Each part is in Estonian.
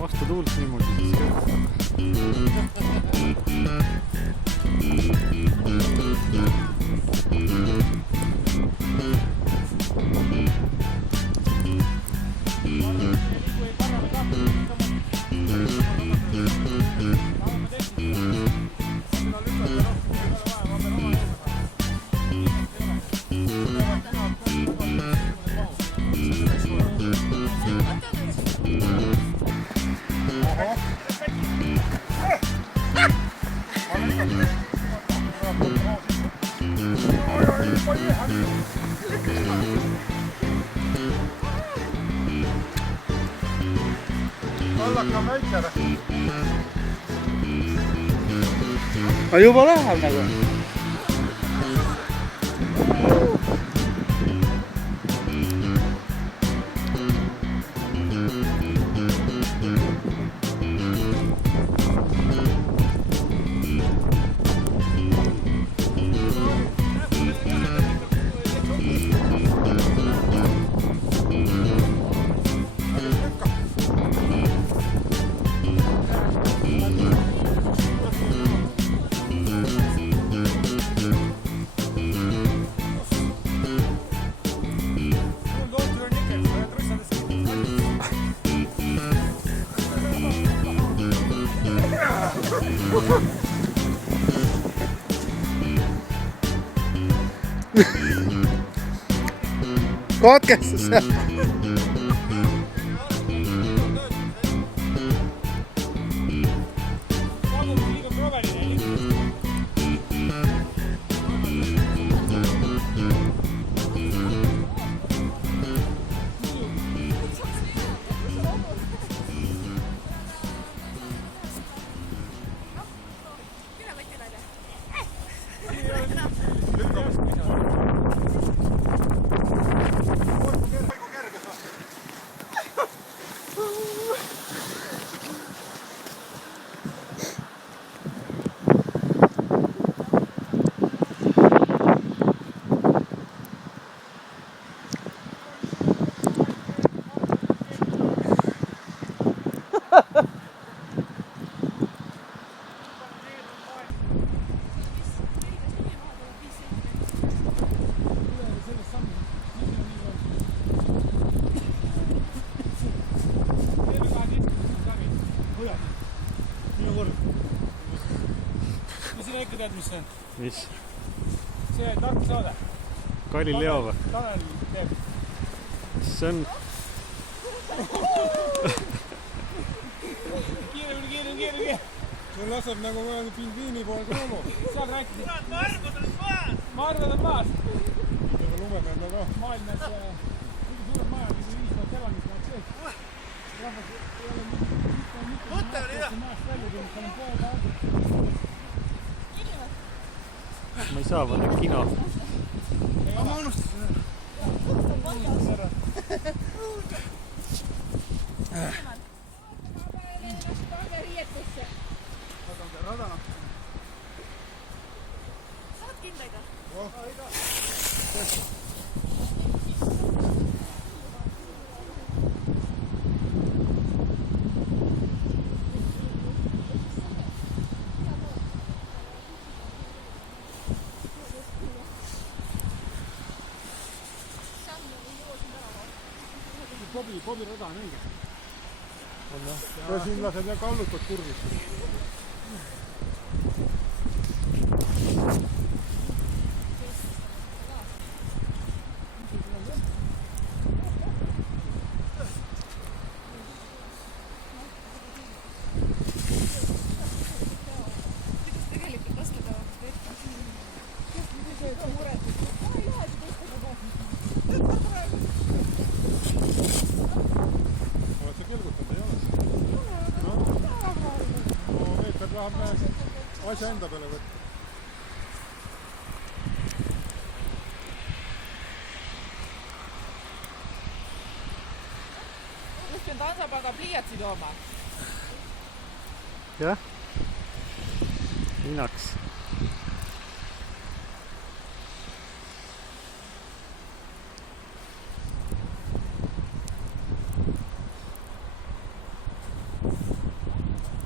Vastu tuult niimoodi siis Allaka on väike või? Aga juba läheb nagu. Katkesta se. Mis see on? Mis? See tark saade. Galileo või? Tanel teeb. See on... Kiire. See laseb nagu pingviini poole koomu. Seal rääkida. Ma arvan, et maas. Ma arvan, et maas. Aga lume peal ka. Maailmas kõige suurem maja, mis 5000 elamist läheb sees. Rahvas ei ole mitte maast välja tulnud, seal on pool aegud. Ma ei saa võtta kino. Ma unustasin ära. Saad kindaid või? Bobi rada on õige. Ja siin lased ja kallutad kurvist. Tegelikult oskada Asja enda peale võtta. saab aga pliiatsi tooma. jah. Linaks.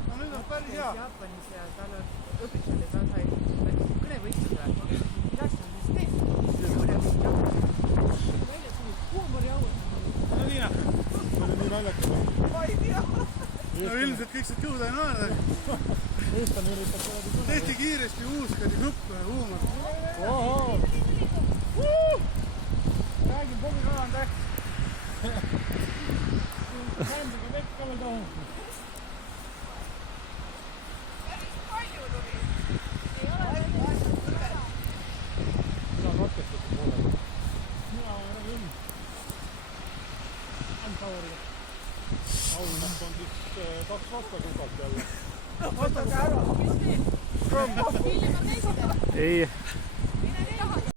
No nüüd on päris hea. Jaapanis ja tal on õpitud, et ta sai kõnevõistluse. Kuidas ta siis teeb? No Liina, see oli nii naljakas. Ma ei tea. No ilmselt kõik said kõhuda naerda. Eestan üritab kuidagi kõne. Tehti kiiresti uus nupp huumor. Ohoo! Räägin Bobi Roland äkki. Händiga vekk ka veel tohutu. Päris palju tuli. Ei ole Mina katkestatud poole. Mina olen küll. Antauriga. Auhinnaks on siis 2 vastasukalt jälle. Oota, aga ära. Hiljem on teised. ei. Mine